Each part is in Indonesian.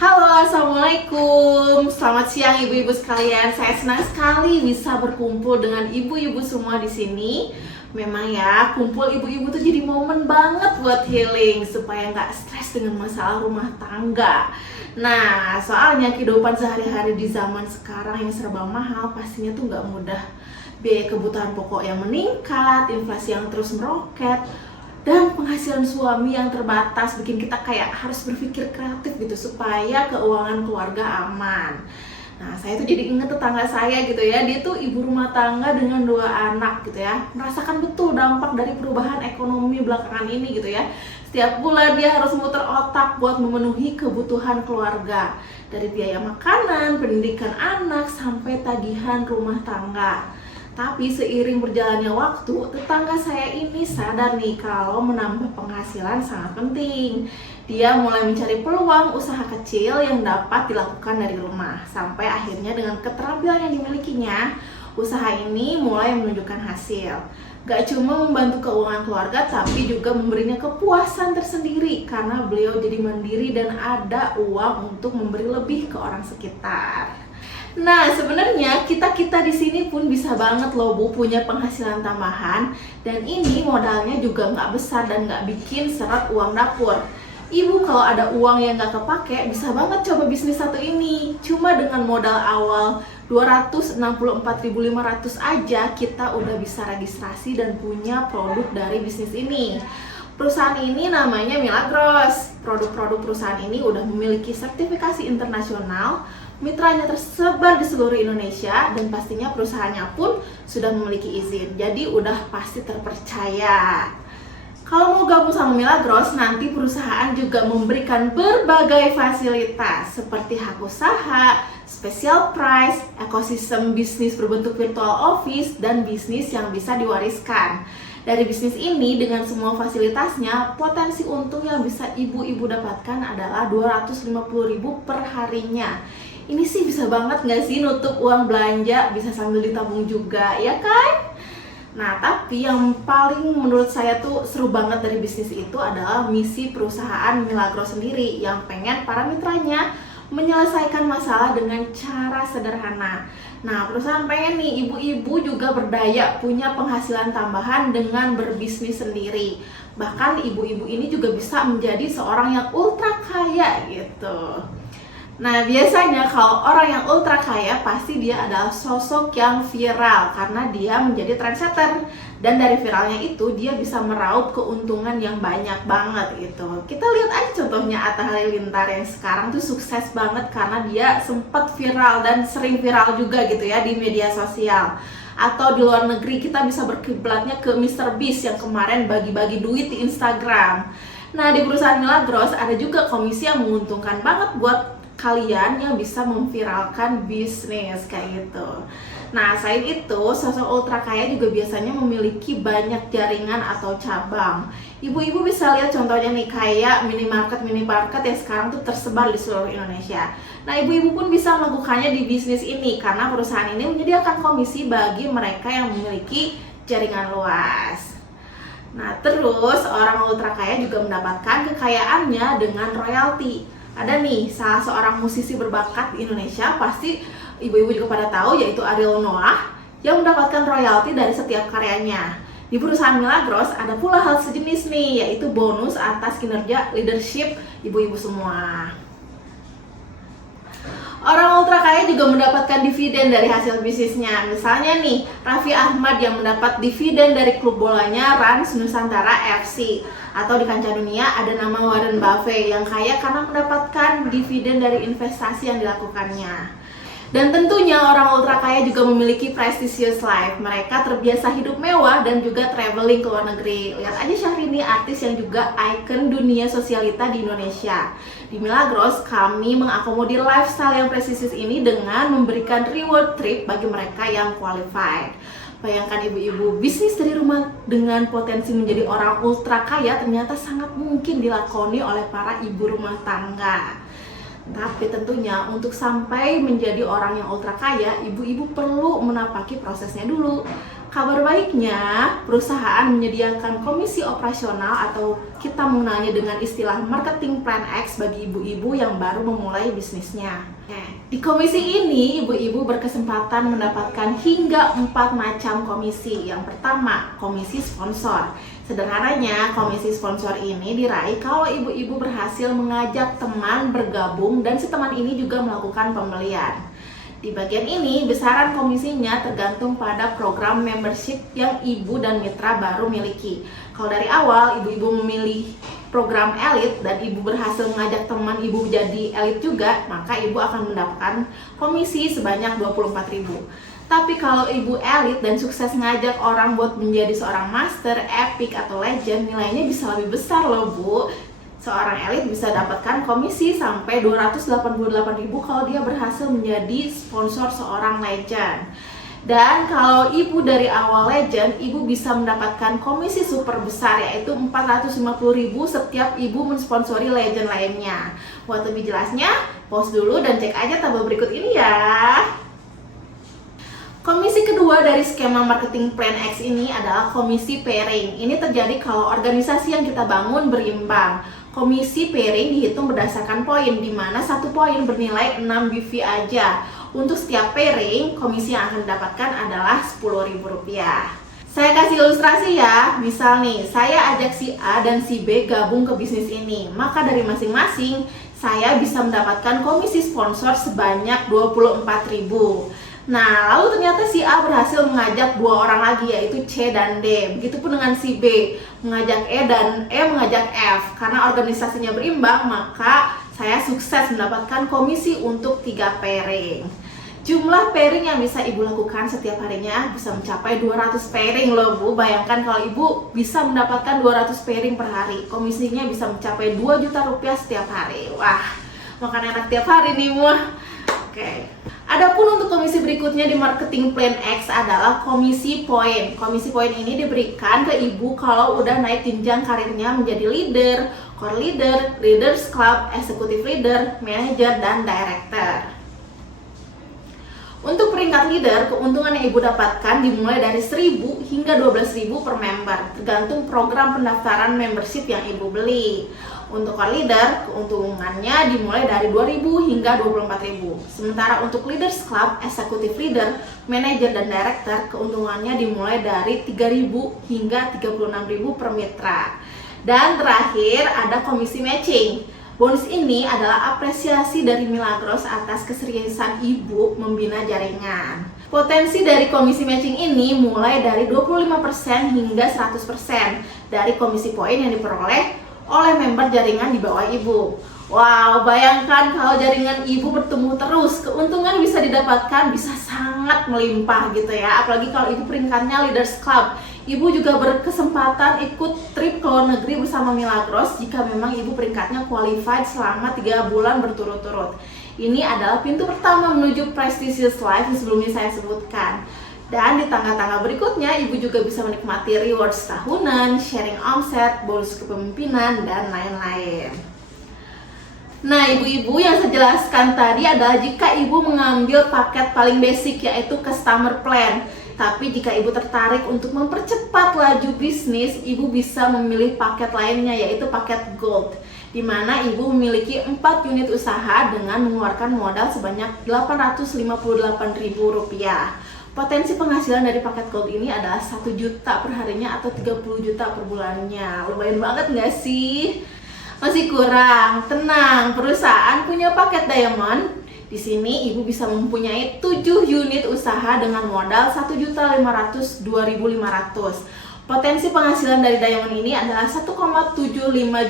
Halo, assalamualaikum. Selamat siang ibu-ibu sekalian. Saya senang sekali bisa berkumpul dengan ibu-ibu semua di sini. Memang ya, kumpul ibu-ibu tuh jadi momen banget buat healing supaya nggak stres dengan masalah rumah tangga. Nah, soalnya kehidupan sehari-hari di zaman sekarang yang serba mahal pastinya tuh nggak mudah. Biaya kebutuhan pokok yang meningkat, inflasi yang terus meroket, dan penghasilan suami yang terbatas bikin kita kayak harus berpikir kreatif gitu supaya keuangan keluarga aman. Nah, saya tuh jadi inget tetangga saya gitu ya, dia tuh ibu rumah tangga dengan 2 anak gitu ya, merasakan betul dampak dari perubahan ekonomi belakangan ini gitu ya. Setiap bulan dia harus muter otak buat memenuhi kebutuhan keluarga, dari biaya makanan, pendidikan anak, sampai tagihan rumah tangga. Tapi seiring berjalannya waktu, tetangga saya ini sadar nih kalau menambah penghasilan sangat penting. Dia mulai mencari peluang usaha kecil yang dapat dilakukan dari rumah. Sampai akhirnya dengan keterampilan yang dimilikinya, usaha ini mulai menunjukkan hasil. Gak cuma membantu keuangan keluarga, tapi juga memberinya kepuasan tersendiri karena beliau jadi mandiri dan ada uang untuk memberi lebih ke orang sekitar. Nah, sebenarnya kita di sini pun bisa banget loh Bu punya penghasilan tambahan, dan ini modalnya juga nggak besar dan nggak bikin seret uang dapur. Ibu kalau ada uang yang nggak kepake bisa banget coba bisnis satu ini. Cuma dengan modal awal 264.500 aja kita udah bisa registrasi dan punya produk dari bisnis ini. Perusahaan ini namanya Milagros. Produk-produk perusahaan ini udah memiliki sertifikasi internasional, mitranya tersebar di seluruh Indonesia, dan pastinya perusahaannya pun sudah memiliki izin. Jadi udah pasti terpercaya. Kalau mau gabung sama Milagros, nanti perusahaan juga memberikan berbagai fasilitas seperti hak usaha, special price, ekosistem bisnis berbentuk virtual office, dan bisnis yang bisa diwariskan. Dari bisnis ini dengan semua fasilitasnya, potensi untung yang bisa ibu-ibu dapatkan adalah 250.000 per harinya. Ini sih bisa banget nggak sih nutup uang belanja, bisa sambil ditabung juga, ya kan? Nah, tapi yang paling menurut saya tuh seru banget dari bisnis itu adalah misi perusahaan Milagros sendiri yang pengen para mitranya menyelesaikan masalah dengan cara sederhana. Nah, perusahaan pengen nih ibu-ibu juga berdaya, punya penghasilan tambahan dengan berbisnis sendiri. Bahkan ibu-ibu ini juga bisa menjadi seorang yang ultra kaya gitu. Nah, biasanya kalau orang yang ultra kaya pasti dia adalah sosok yang viral karena dia menjadi trendsetter, dan dari viralnya itu dia bisa meraup keuntungan yang banyak banget gitu. Kita lihat aja contohnya Atta Halilintar yang sekarang tuh sukses banget karena dia sempat viral dan sering viral juga gitu ya di media sosial. Atau di luar negeri kita bisa berkiblatnya ke Mr. Beast yang kemarin bagi-bagi duit di Instagram. Nah, di perusahaan Milagros ada juga komisi yang menguntungkan banget buat kalian yang bisa memviralkan bisnis kayak gitu. Nah, selain itu, sosok ultra kaya juga biasanya memiliki banyak jaringan atau cabang. Ibu-ibu bisa lihat contohnya nih, kayak minimarket yang sekarang tuh tersebar di seluruh Indonesia. Nah, ibu-ibu pun bisa melakukannya di bisnis ini karena perusahaan ini menyediakan komisi bagi mereka yang memiliki jaringan luas. Nah, terus orang ultra kaya juga mendapatkan kekayaannya dengan royalti. Ada nih salah seorang musisi berbakat di Indonesia, pasti ibu-ibu juga pada tahu, yaitu Ariel Noah, yang mendapatkan royalti dari setiap karyanya. Di perusahaan Milagros ada pula hal sejenis nih, yaitu bonus atas kinerja leadership ibu-ibu semua. Orang ultra kaya juga mendapatkan dividen dari hasil bisnisnya. Misalnya nih, Raffi Ahmad yang mendapat dividen dari klub bolanya Rans Nusantara FC. Atau di kancah dunia ada nama Warren Buffett yang kaya karena mendapatkan dividen dari investasi yang dilakukannya. Dan tentunya orang ultra kaya juga memiliki prestigious life. Mereka terbiasa hidup mewah dan juga traveling ke luar negeri. Lihat aja Syahrini, artis yang juga ikon dunia sosialita di Indonesia. Di Milagros, kami mengakomodir lifestyle yang prestisius ini dengan memberikan reward trip bagi mereka yang qualified. Bayangkan ibu-ibu, bisnis dari rumah dengan potensi menjadi orang ultra kaya ternyata sangat mungkin dilakoni oleh para ibu rumah tangga. Tapi tentunya untuk sampai menjadi orang yang ultra kaya, ibu-ibu perlu menapaki prosesnya dulu. Kabar baiknya, perusahaan menyediakan komisi operasional atau kita mengenalnya dengan istilah marketing plan X bagi ibu-ibu yang baru memulai bisnisnya. Di komisi ini, ibu-ibu berkesempatan mendapatkan hingga 4 macam komisi. Yang pertama, komisi sponsor. Sederhananya, komisi sponsor ini diraih kalau ibu-ibu berhasil mengajak teman bergabung dan si teman ini juga melakukan pembelian. Di bagian ini, besaran komisinya tergantung pada program membership yang ibu dan mitra baru miliki. Kalau dari awal ibu-ibu memilih program elit dan ibu berhasil mengajak teman ibu jadi elit juga, maka ibu akan mendapatkan komisi sebanyak 24.000. Tapi kalau ibu elit dan sukses ngajak orang buat menjadi seorang master, epic, atau legend, nilainya bisa lebih besar loh Bu. Seorang elit bisa dapatkan komisi sampai 288.000 kalau dia berhasil menjadi sponsor seorang legend. Dan kalau ibu dari awal legend, ibu bisa mendapatkan komisi super besar, yaitu 450.000 setiap ibu mensponsori legend lainnya. Buat lebih jelasnya, pause dulu dan cek aja tabel berikut ini ya. Komisi kedua dari skema marketing plan X ini adalah komisi pairing. Ini terjadi kalau organisasi yang kita bangun berimbang. Komisi pairing dihitung berdasarkan poin, di mana satu poin bernilai 6 BV aja. Untuk setiap pairing, komisi yang akan didapatkan adalah Rp10.000. Saya kasih ilustrasi ya. Misal nih, saya ajak si A dan si B gabung ke bisnis ini. Maka dari masing-masing, saya bisa mendapatkan komisi sponsor sebanyak Rp24.000. Nah, lalu ternyata si A berhasil mengajak 2 orang lagi, yaitu C dan D. Begitupun dengan si B, mengajak E dan E mengajak F. Karena organisasinya berimbang, maka saya sukses mendapatkan komisi untuk 3 pairing. Jumlah pairing yang bisa ibu lakukan setiap harinya bisa mencapai 200 pairing loh Bu. Bayangkan kalau ibu bisa mendapatkan 200 pairing per hari, komisinya bisa mencapai 2 juta rupiah setiap hari. Wah, makan enak tiap hari nih Bu. Oke. Adapun untuk komisi berikutnya di marketing plan X adalah komisi poin. Komisi poin ini diberikan ke ibu kalau udah naik jenjang karirnya menjadi leader, core leader, leaders club, executive leader, manager, dan director. Untuk peringkat leader, keuntungan yang ibu dapatkan dimulai dari 1.000 hingga 12.000 per member, tergantung program pendaftaran membership yang ibu beli. Untuk core leader, keuntungannya dimulai dari 2.000 hingga 24.000. Sementara untuk leaders club, executive leader, manager, dan director, keuntungannya dimulai dari 3.000 hingga 36.000 per mitra. Dan terakhir ada komisi matching. Bonus ini adalah apresiasi dari Milagros atas keseriusan ibu membina jaringan. Potensi dari komisi matching ini mulai dari 25% hingga 100% dari komisi poin yang diperoleh oleh member jaringan di bawah ibu. Wow, bayangkan kalau jaringan ibu bertumbuh terus, keuntungan bisa didapatkan bisa sangat melimpah gitu ya. Apalagi kalau ibu peringkatnya leaders club. Ibu juga berkesempatan ikut trip ke luar negeri bersama Milagros jika memang ibu peringkatnya qualified selama 3 bulan berturut-turut. Ini adalah pintu pertama menuju prestigious life yang sebelumnya saya sebutkan. Dan di tangga-tangga berikutnya, ibu juga bisa menikmati rewards tahunan, sharing omset, bonus kepemimpinan, dan lain-lain. Nah, ibu-ibu yang saya jelaskan tadi adalah jika ibu mengambil paket paling basic, yaitu customer plan. Tapi jika ibu tertarik untuk mempercepat laju bisnis, ibu bisa memilih paket lainnya, yaitu paket gold, di mana ibu memiliki 4 unit usaha dengan mengeluarkan modal sebanyak Rp858.000. Potensi penghasilan dari paket gold ini adalah 1 juta per harinya atau 30 juta per bulannya. Lumayan banget nggak sih? Masih kurang? Tenang, perusahaan punya paket diamond. Di sini ibu bisa mempunyai 7 unit usaha dengan modal 1.502.500. Potensi penghasilan dari diamond ini adalah 1,75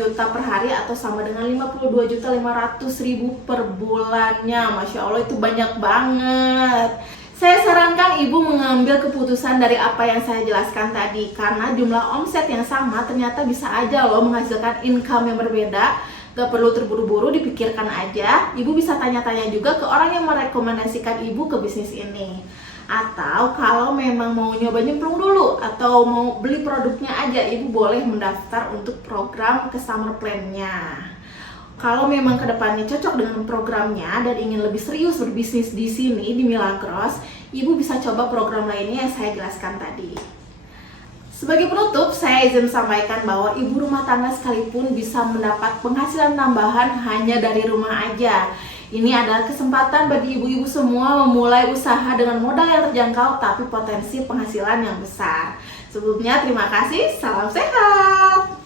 juta per hari atau sama dengan 52.500.000 per bulannya. Masya Allah, itu banyak banget. Saya sarankan ibu mengambil keputusan dari apa yang saya jelaskan tadi, karena jumlah omset yang sama ternyata bisa aja loh menghasilkan income yang berbeda. Gak perlu terburu-buru, dipikirkan aja. Ibu bisa tanya-tanya juga ke orang yang merekomendasikan ibu ke bisnis ini. Atau kalau memang mau nyoba nyemplung dulu atau mau beli produknya aja, ibu boleh mendaftar untuk program customer plan-nya. Kalau memang kedepannya cocok dengan programnya dan ingin lebih serius berbisnis di sini di Milagros, Ibu bisa coba program lainnya yang saya jelaskan tadi. Sebagai penutup, saya izin sampaikan bahwa ibu rumah tangga sekalipun bisa mendapat penghasilan tambahan hanya dari rumah aja. Ini adalah kesempatan bagi ibu-ibu semua memulai usaha dengan modal yang terjangkau tapi potensi penghasilan yang besar. Sebelumnya, terima kasih. Salam sehat.